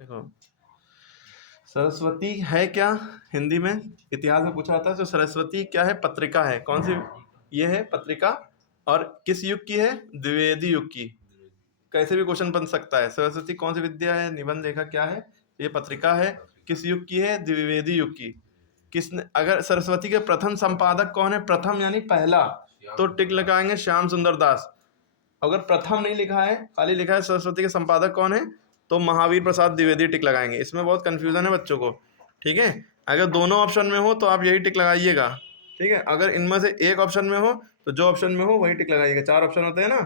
देखो, सरस्वती है क्या? हिंदी में इतिहास में पूछा जाता है तो सरस्वती क्या है? पत्रिका है। कौन सी? ये है पत्रिका। और किस युग की है? द्विवेदी युग की। कैसे भी क्वेश्चन बन सकता है। सरस्वती कौन सी विद्या है? निबंध लेखक क्या है? ये पत्रिका है। किस युग की है? द्विवेदी युग की। किसने, अगर सरस्वती के प्रथम संपादक कौन है? प्रथम यानी पहला, तो टिक लगाएंगे श्याम सुंदर दास। अगर प्रथम नहीं लिखा है, खाली लिखा है सरस्वती के संपादक कौन है, तो महावीर प्रसाद द्विवेदी टिक लगाएंगे। इसमें बहुत कंफ्यूजन है बच्चों को, ठीक है। अगर दोनों ऑप्शन में हो तो आप यही टिक लगाइएगा, ठीक है। अगर इनमें से एक ऑप्शन में हो तो जो ऑप्शन में हो वही टिक लगाइएगा। 4 ऑप्शन होते हैं ना।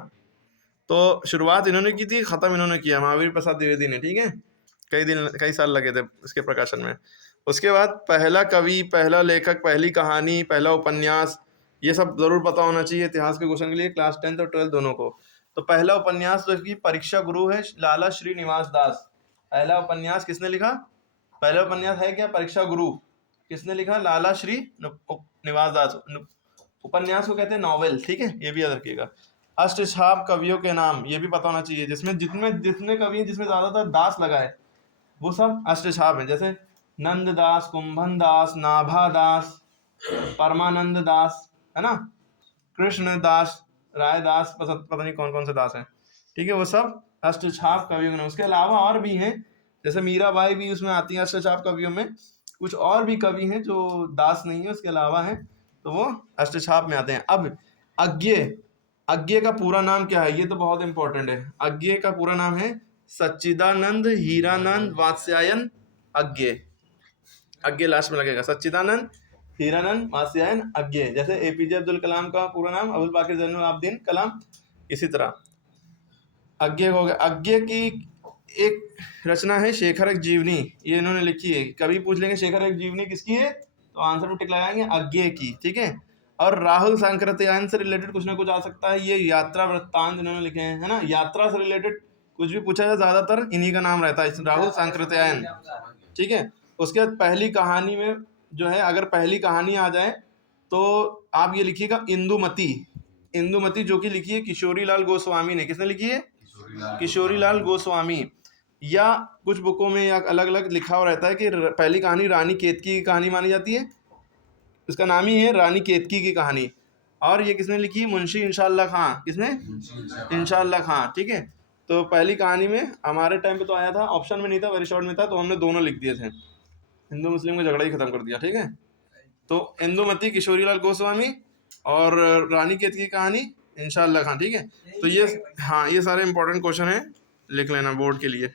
तो शुरुआत इन्होंने की थी, खत्म इन्होंने किया, महावीर प्रसाद द्विवेदी ने, ठीक है। कई साल लगे थे इसके प्रकाशन में। उसके बाद पहला कवि, पहला लेखक, पहली कहानी, पहला उपन्यास, ये सब जरूर पता होना चाहिए इतिहास के क्वेश्चन के लिए, क्लास 10th और 12th दोनों को। तो पहला उपन्यास जो कि परीक्षा गुरु है, लाला श्रीनिवास दास। पहला उपन्यास किसने लिखा? पहला उपन्यास है क्या? परीक्षा गुरु। किसने लिखा? लाला श्री निवास दास। उपन्यास को कहते हैं नॉवेल, ठीक है, ये भी याद रखिएगा। अष्टछाप कवियों के नाम, ये भी पता होना चाहिए। जिसमें जितने कवि हैं जिसमें ज्यादातर दास लगा है वो सब अष्टछाप है। जैसे नंद दास, कुंभन दास, नाभा दास, परमानंद दास, है ना, कृष्ण दास, राय दास, पता नहीं कौन कौन से दास हैं, ठीक है। वो सब अष्टछाप कवियों में। उसके अलावा और भी हैं, जैसे मीराबाई भी उसमें आती है अष्टछाप कवियों में। कुछ और भी कवि हैं जो दास नहीं है, उसके अलावा हैं, तो वो अष्टछाप में आते हैं। अब अज्ञे, अज्ञे का पूरा नाम क्या है? ये तो बहुत इंपॉर्टेंट है। अज्ञे का पूरा नाम है सच्चिदानंद हीरानंद वात्स्यायन अज्ञे। अज्ञे लास्ट में लगेगा। सच्चिदानंद हीरानंद वात्स्यायन अज्ञे। जैसे एपीजे अब्दुल कलाम का पूरा नाम अबुल बाकिर जैनुल आबदीन कलाम, इसी तरह अज्ञे हो गया। अज्ञे की एक रचना है शेखर एक जीवनी, ये इन्होंने लिखी है। कभी पूछ लेंगे शेखर एक जीवनी किसकी है, तो आंसर में टिक लगाएंगे अज्ञे की, ठीक है। और राहुल सांकृत्यायन से रिलेटेड कुछ ना कुछ आ सकता है। ये यात्रा वृत्तांत इन्होंने लिखे हैं, है ना। यात्रा से रिलेटेड कुछ भी पूछा जाए ज्यादातर इन्हीं का नाम रहता है, राहुल सांकृत्यायन, ठीक है। उसके बाद पहली कहानी में जो है, अगर पहली कहानी आ जाए तो आप ये लिखिएगा इंदुमती। इंदुमती जो कि लिखी है किशोरी लाल गोस्वामी ने। किसने लिखी है? किशोरी लाल गोस्वामी। या कुछ बुकों में या अलग अलग लिखा हुआ रहता है कि पहली कहानी रानी केतकी की कहानी मानी जाती है। इसका नाम ही है रानी केतकी की कहानी। और ये किसने लिखी? मुंशी इंशाअल्लाह खां। किसने? इंशाअल्लाह खां, ठीक है। तो पहली कहानी में हमारे टाइम पे तो आया था, ऑप्शन में नहीं था, वेरी शॉर्ट में था, तो हमने दोनों लिख दिए थे। हिंदू मुस्लिम का झगड़ा ही खत्म कर दिया, ठीक है। तो इंदुमती किशोरी लाल गोस्वामी और रानी केतकी की कहानी इंशाअल्लाह खां, ठीक है। तो ये, हाँ, ये सारे इंपॉर्टेंट क्वेश्चन हैं, लिख लेना बोर्ड के लिए।